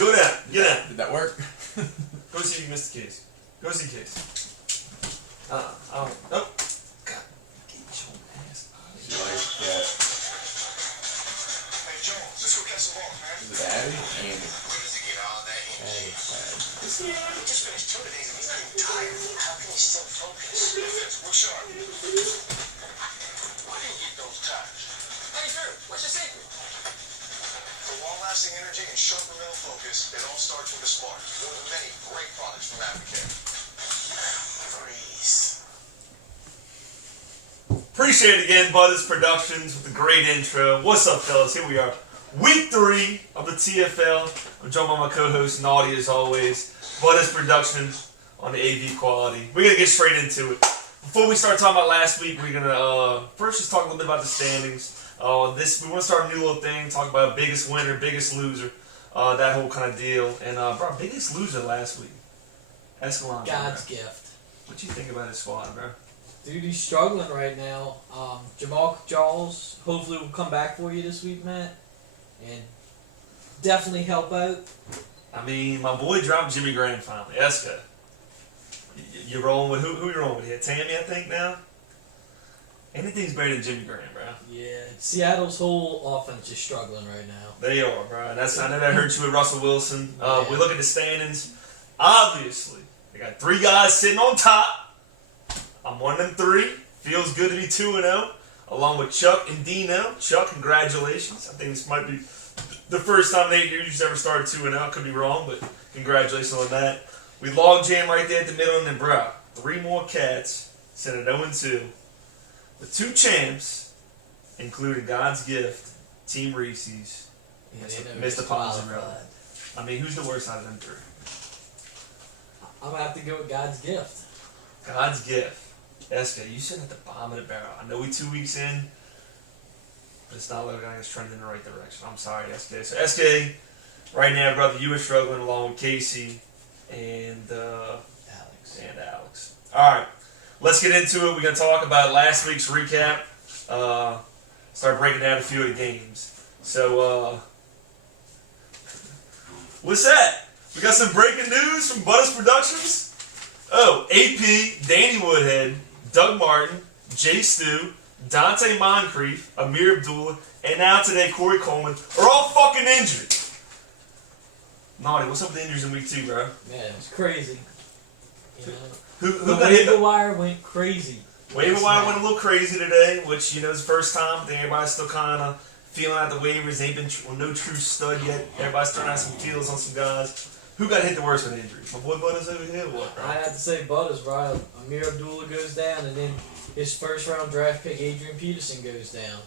Go down. Get down. Did that work? Go see if you missed the case. Go see the case. Oh. God. Get your ass out of here. Yeah. Hey, Jones, let's go catch some balls, man. Is it Abby? Andy. Where does he get all that energy? Abby. He just finished 2 days and he's not even tired. How can he still focus? Look sharp. Why do you get those tires? Hey, Drew, what's your secret? For long-lasting energy and sharper mental focus, it all starts with a Spark. One of the many great products from Advocare. Breeze. Appreciate it again, Butters Productions with the great intro. What's up, fellas? Here we are. Week 3 of the TFL. I'm joined by my co-host, Naughty, as always. Butters Productions on the AV quality. We're going to get straight into it. Before we start talking about last week, we're going to first just talk a little bit about the standings. We want to start a new little thing, talk about biggest winner, biggest loser, that whole kind of deal. And, bro, biggest loser last week. Escalon. God's gift. What you think about his squad, bro? Dude, he's struggling right now. Jamal Jaws hopefully will come back for you this week, Matt. And definitely help out. I mean, my boy dropped Jimmy Graham finally. Eska. You're rolling with who you rolling with here? Tammy, I think, now? Anything's better than Jimmy Graham, bro. Yeah, Seattle's whole offense is struggling right now. They are, bro. I know that hurt you with Russell Wilson. Yeah. We look at the standings. Obviously, they got 3 guys sitting on top. I'm one of them 3. Feels good to be 2-0, along with Chuck and Dino. Chuck, congratulations. I think this might be the first time in 8 years you've ever started 2-0. I could be wrong, but congratulations on that. We log jam right there at the middle, and then, bro, 3 more cats sitting at 0-2. With 2 champs, including God's Gift, Team Reese's, Mr. Ponzarella. I mean, who's the worst out of them 3? I'm going to have to go with God's gift. God's Gift. Eska, you sit at the bottom of the barrel. I know we 2 weeks in, but it's not looking like it's trending in the right direction. I'm sorry, SK. So, SK, right now, brother, you were struggling along with Casey and Alex. All right. Let's get into it. We're going to talk about last week's recap. Start breaking down a few of the games. So, what's that? We got some breaking news from Butters Productions. Oh, AP, Danny Woodhead, Doug Martin, Jay Stu, Dante Moncrief, Amir Abdullah, and now today Corey Coleman are all fucking injured. Naughty, what's up with the injuries in week 2, bro? Man, it was crazy. You know? Who the got hit? waiver wire went crazy. Waiver wire went a little crazy today, which, you know, is the first time. I think everybody's still kind of feeling out the waivers. Ain't been no true stud yet. Everybody's throwing out some feels on some guys. Who got hit the worst with injuries? My boy Butters over here or what, bro? I have to say Butters, bro. Amir Abdullah goes down, and then his first round draft pick, Adrian Peterson, goes down.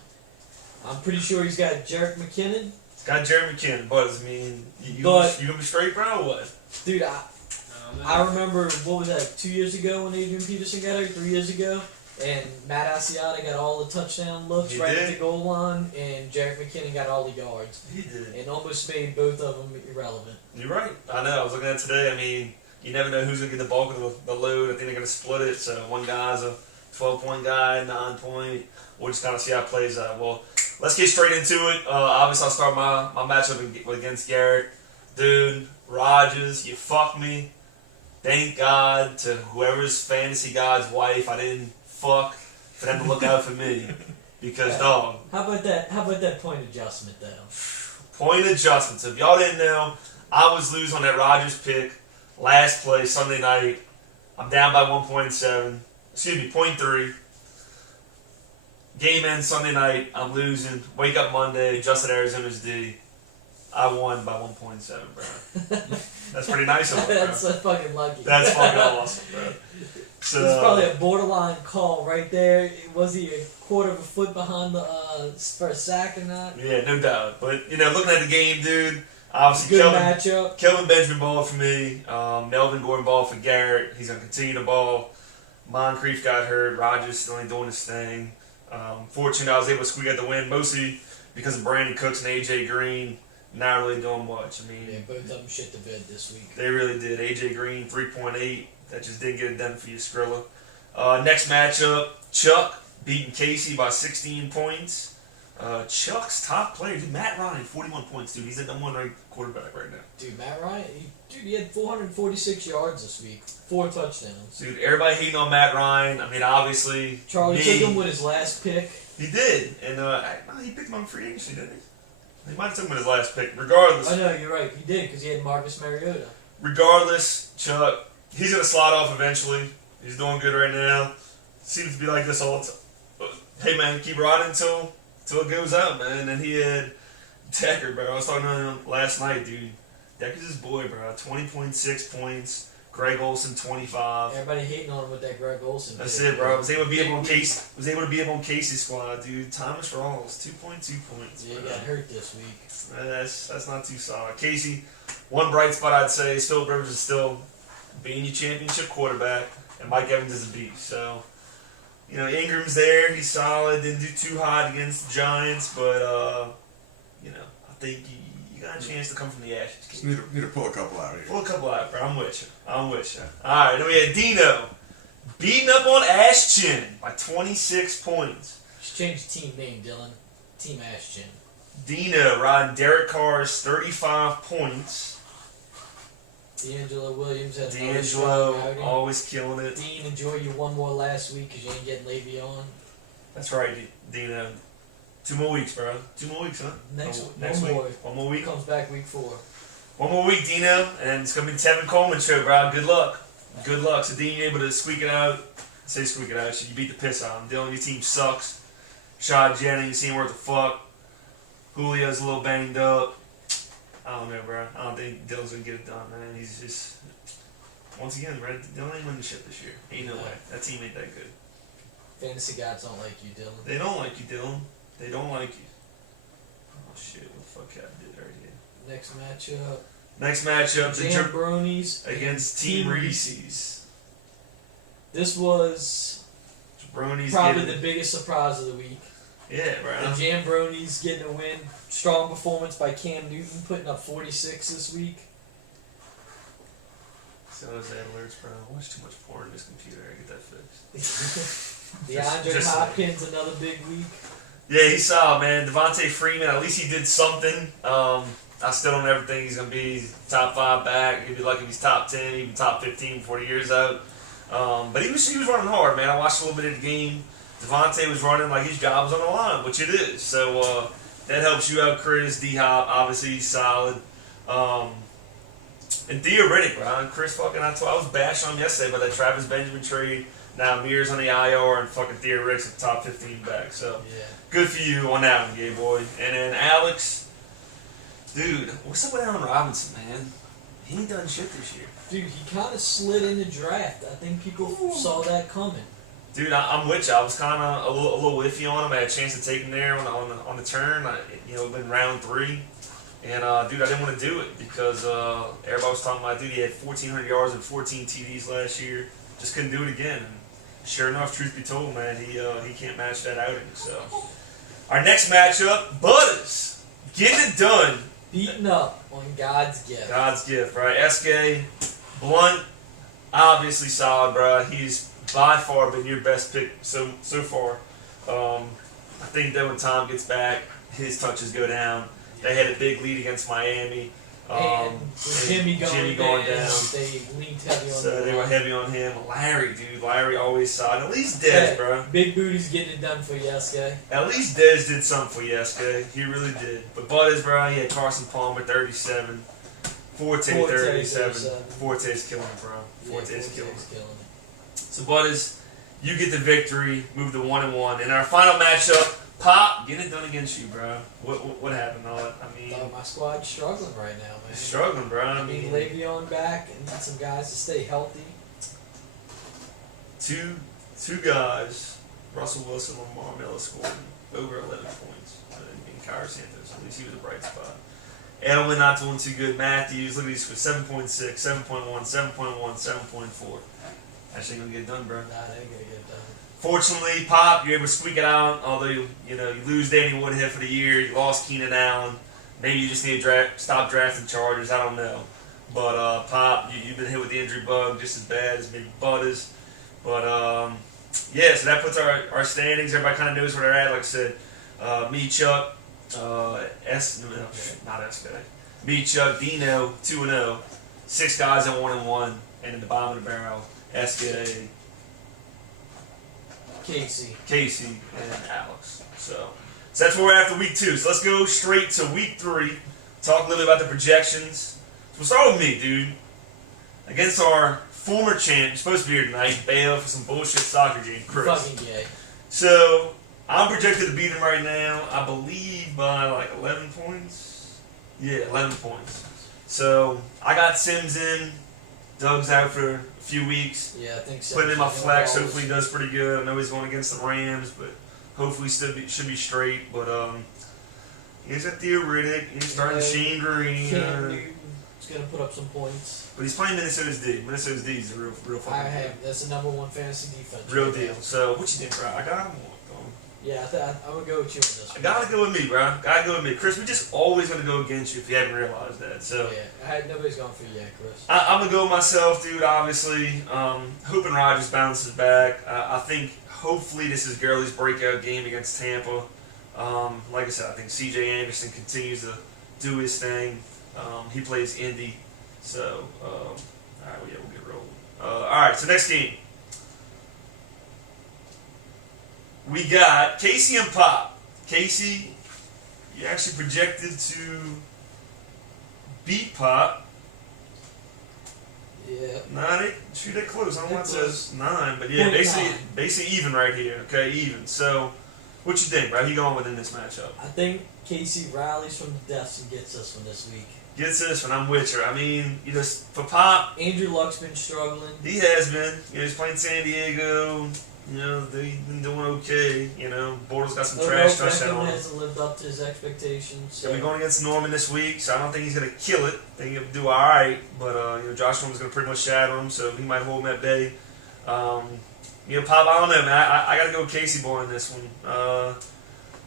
I'm pretty sure he's got Jerick McKinnon. Got Jeremy McKinnon, Butters. I mean, you gonna be straight, bro, or what? Dude, I remember, what was that, like 2 years ago when Adrian Peterson got hurt, 3 years ago? And Matt Asiata got all the touchdown looks at the goal line, and Jerick McKinnon got all the yards. He did. And almost made both of them irrelevant. You're right. I know. I was looking at it today. I mean, you never know who's going to get the bulk of the load. I think they're going to split it. So one guy's a 12-point guy, 9-point. We'll just kind of see how it plays out. Well, let's get straight into it. Obviously, I'll start my matchup against Garrett. Dude, Rogers, you fucked me. Thank God to whoever's fantasy guy's wife I didn't fuck for them to look out for me. Because, dog. How about that point adjustment, though? Point adjustment. So if y'all didn't know, I was losing on that Rogers pick last play Sunday night. I'm down by 1.7. Excuse me, 0.3. Game ends Sunday night. I'm losing. Wake up Monday. Justin Arizona's D. I won by 1.7, bro. That's pretty nice of him, bro. That's fucking lucky. That's fucking awesome, bro. So, it's probably a borderline call right there. Was he a quarter of a foot behind the for a sack or not? Yeah, no doubt. But, you know, looking at the game, dude, obviously good matchup. Kelvin Benjamin balled for me. Melvin Gordon balled for Garrett. He's going to continue to ball. Moncrief got hurt. Rogers still ain't doing his thing. Fortunately, I was able to squeak out the win, mostly because of Brandon Cooks and A.J. Green not really doing much. I mean, yeah, both of them shit the bed this week. They really did. A.J. Green, 3.8. That just didn't get it done for you, Skrilla. Next matchup, Chuck beating Casey by 16 points. Chuck's top player, dude, Matt Ryan, 41 points, dude. He's the number one ranked quarterback right now. Dude, Matt Ryan, he had 446 yards this week, 4 touchdowns. Dude, everybody hating on Matt Ryan. I mean, obviously, Charlie took him with his last pick. He did, and he picked him on free agency, didn't he? He might have took him with his last pick. Regardless. I know, you're right. He did, because he had Marcus Mariota. Regardless, Chuck, he's going to slide off eventually. He's doing good right now. Seems to be like this all the time. But, hey, man, keep riding until it goes out, man. And he had Decker, bro. I was talking to him last night, dude. Decker's his boy, bro. 20.6 points. Greg Olsen, 25. Everybody hating on him with that Greg Olsen. That's it, bro. Was able to be up on Casey's squad, dude. Thomas Rawls, 2.2 points. Yeah, he got hurt this week. That's not too solid. Casey, one bright spot I'd say is Philip Rivers is still being your championship quarterback, and Mike Evans is a beast. So, you know, Ingram's there. He's solid. Didn't do too hot against the Giants, but you know, I think you got a chance to come from the ashes. Just need to pull a couple out here. Pull a couple out, bro. I'm with you. All right, then we had Dino beating up on Ash Chin by 26 points. Just change the team name, Dylan. Team Ash Chin. Dino riding Derek Carr's 35 points. D'Angelo Williams had another D'Angelo strong outing. always killing it. Dean, enjoy your one more last week because you ain't getting Le'Veon. That's right, Dino. 2 more weeks, bro. 2 more weeks, huh? Next week. more. 1 more week. Comes back week 4. 1 more week, Dino, and it's gonna be the Tevin Coleman show, bro. Good luck. Good luck. So, Dean, you're able to squeak it out. Say squeak it out. So you beat the piss out of him. Dylan, your team sucks. Shad Jennings, he ain't worth the fuck. Julio's a little banged up. I don't know, bro. I don't think Dylan's gonna get it done, man. He's just once again, bro. Dylan ain't winning the shit this year. Ain't no way. That team ain't that good. Fantasy gods don't like you, Dylan. They don't like you, Dylan. They don't like you. Oh shit! What the fuck I did right here? Next matchup. Next matchup, the Jambronis against Team Reese's. This was Jambronis probably the biggest surprise of the week. Yeah, bro. The Jambronis getting a win. Strong performance by Cam Newton, putting up 46 this week. So those ad alerts, bro. I watch too much porn on this computer. I get that fixed. DeAndre Hopkins, another big week. Yeah, he saw, man. Devontae Freeman, at least he did something. I still don't ever think he's going to be top 5 back. He'd be lucky if he's top 10, even top 15 before the year's out. But he was running hard, man. I watched a little bit of the game. Devontae was running like his job was on the line, which it is. So that helps you out, Chris. D-Hop, obviously, he's solid. And theoretic, bro. Chris fucking, I was bashing on him yesterday about that Travis Benjamin trade. Now Amir's on the IR and fucking theoretic's at the top 15 back. So yeah. Good for you on that one, gay boy. And then Alex, dude, what's up with Allen Robinson, man? He ain't done shit this year. Dude, he kind of slid in the draft. I think people saw that coming. Dude, I'm with you. I was kind of a little iffy on him. I had a chance to take him there on the turn. Been round 3. And, dude, I didn't want to do it because everybody was talking about, dude, he had 1,400 yards and 14 TDs last year. Just couldn't do it again. And sure enough, truth be told, man, he can't match that outing. So, our next matchup, Butters, getting it done. Beating up on God's gift. God's gift, right? SK, Blunt, obviously solid, bro. He's by far been your best pick so far. I think that when Tom gets back, his touches go down. They had a big lead against Miami. And with Jimmy going down, they leaned heavy on him. So they were heavy on him. Larry, dude. Larry always solid. At least Dez, bro. Big Booty's getting it done for you, SK. At least Dez did something for you, SK. He really did. But Butters, bro, he had Carson Palmer, 37. Forte 37. Forte's killing it, bro. Forte's killing it. So, Butters, you get the victory. Move to 1-1. In our final matchup, Pop, get it done against you, bro. What happened? My squad's struggling right now, man. Struggling, bro. I mean, Le'Veon back and need some guys to stay healthy. Two guys, Russell Wilson, Lamar Miller scored over 11 points. I mean, Kyrie Santos, at least he was a bright spot. Edelman not doing too good. Matthews, look at these for 7.6, 7.1, 7.1, 7.4. Actually gonna get it done, bro. Nah, they ain't gonna get it done. Fortunately, Pop, you're able to squeak it out. Although you lose Danny Woodhead for the year, you lost Keenan Allen. Maybe you just need to stop drafting Chargers. I don't know. But Pop, you've been hit with the injury bug just as bad as maybe Butters. But yeah, so that puts our standings. Everybody kind of knows where they're at. Like I said, Me, Chuck, not SK. Me, Chuck, Dino, 2-0. 6 guys at 1-1, and in the bottom of the barrel, SK, Casey, and Alex. So that's where we're after week 2. So let's go straight to week 3. Talk a little bit about the projections. So we'll start with me, dude. Against our former champ, supposed to be here tonight, bail for some bullshit soccer game, Chris. Fucking gay. So I'm projected to beat him right now, I believe by like 11 points. Yeah, 11 points. So I got Sims in. Doug's out for a few weeks. Yeah, I think so. Putting in my flex. Hopefully he does pretty good. I know he's going against the Rams, but hopefully should be straight. But he's a theoretic. He's starting Shane Green. He's gonna put up some points. But he's playing Minnesota's D. Minnesota's D is a real fucking deal. That's the #1 fantasy defense. Real deal. So what you think, bro? I got him. Yeah, I'm gonna go with you on this one. I gotta go with me, bro. Gotta go with me. Chris, we're just always gonna go against you if you haven't realized that. So yeah, nobody's going for you yet, Chris. I'm gonna go myself, dude, obviously. Hoping Rodgers bounces back. I think hopefully this is Gurley's breakout game against Tampa. Like I said, I think CJ Anderson continues to do his thing. He plays Indy. So, alright, we'll get rolling. Alright, so next game. We got Casey and Pop. Casey, you actually projected to beat Pop. Yeah. Shoot that close. I don't know why it Close. says 9, but yeah, basically even right here. Okay, even. So, what you think, bro? He going within this matchup? I think Casey rallies from the depths and gets this one this week. Gets this one. I'm with her. I mean, for Pop, Andrew Luck's been struggling. he has been. He's playing San Diego. They've been doing okay. Bortles got some trash touchdown on him. Hasn't lived up to his expectations. So. We're going against Norman this week, so I don't think he's going to kill it. I think he'll do all right, but Josh Norman's going to pretty much shadow him, so he might hold him at bay. Pop, I don't know, man. I got to go with Casey Boy in this one.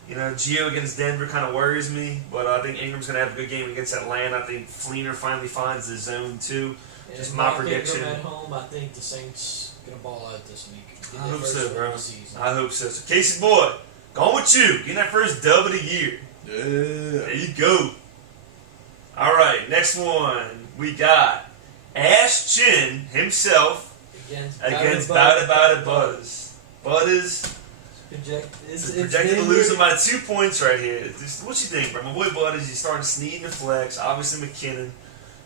Gio against Denver kind of worries me, but I think Ingram's going to have a good game against Atlanta. I think Fleener finally finds the zone too. And just my prediction. Ingram at home, I think the Saints going to ball out this week. I hope so, bro. I hope so. So Casey Boy, going with you. Getting that first dub of the year. Yeah. There you go. All right, next one. We got Ash Chin himself against Buzz. Buzz is projected to lose him by 2 points right here. What you think, bro? My boy Bud he's starting to sneak in the flex. Obviously McKinnon.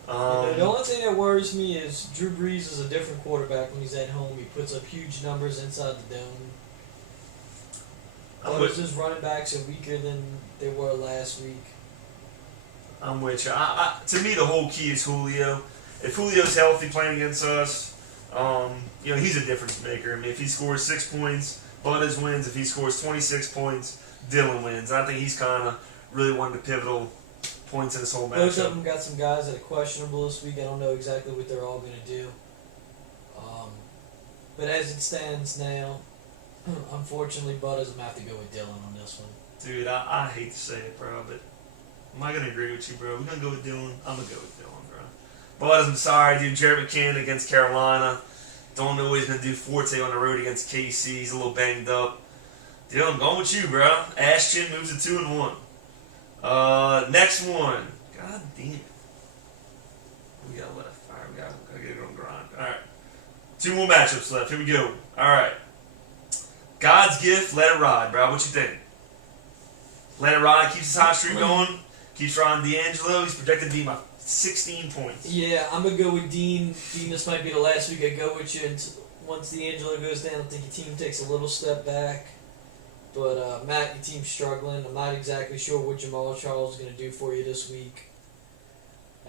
The only thing that worries me is Drew Brees is a different quarterback when he's at home. He puts up huge numbers inside the dome. His running backs are weaker than they were last week. I'm with you. To me, the whole key is Julio. If Julio's healthy playing against us, he's a difference maker. I mean, if he scores 6 points, Butters wins. If he scores 26 points, Dylan wins. I think he's kind of really one of the pivotal points in this whole matchup. Both of them got some guys that are questionable this week. I don't know exactly what they're all going to do. But as it stands now, unfortunately, Butters will have to go with Dylan on this one. Dude, I hate to say it, bro, but am I going to agree with you, bro? We're going to go with Dylan. I'm going to go with Dylan, bro. Butters, I'm sorry, dude. Jared McKinnon against Carolina. Don't know what he's going to do. Forte on the road against KC. He's a little banged up. Dylan, I'm going with you, bro. Ashton moves to 2-1. Next one. God damn it. We got left. Alright, we gotta get it on grind. Alright. 2 more matchups left. Here we go. Alright. God's gift, let it ride, bro. What you think? Let it ride, keeps his hot streak going. Keeps riding D'Angelo. He's projected to be my 16 points. Yeah, I'm gonna go with Dean. Dean, this might be the last week I go with you. And once D'Angelo goes down, I think your team takes a little step back. But, Matt, your team's struggling. I'm not exactly sure what Jamal Charles is going to do for you this week.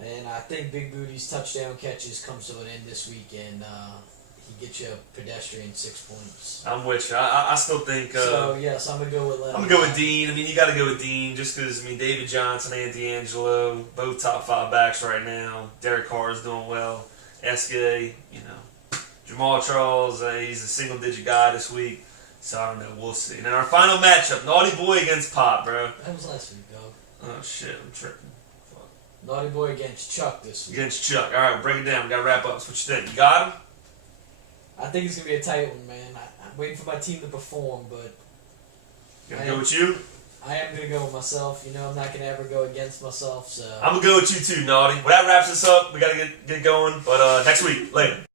And I think Big Booty's touchdown catches comes to an end this week, and he gets you a pedestrian 6 points. I'm with you. I still think... so, yes, I'm going to go with Leonard. I'm going to go with Dean. I mean, you got to go with Dean just because, David Johnson and D'Angelo, both top 5 backs right now. Derek Carr is doing well. SK, Jamal Charles, he's a single-digit guy this week. So I don't know. We'll see. And then our final matchup, Naughty Boy against Pop, bro. That was last week, dog. Oh shit, I'm tripping. Fuck. Naughty Boy against Chuck this week. Against Chuck. All right, break it down. We got to wrap up. So what you think? You got him? I think it's gonna be a tight one, man. I'm waiting for my team to perform, but Gonna go with you? I am gonna go with myself. You know, I'm not gonna ever go against myself. So I'm gonna go with you too, Naughty. Well, that wraps us up. We gotta get going. But next week, later.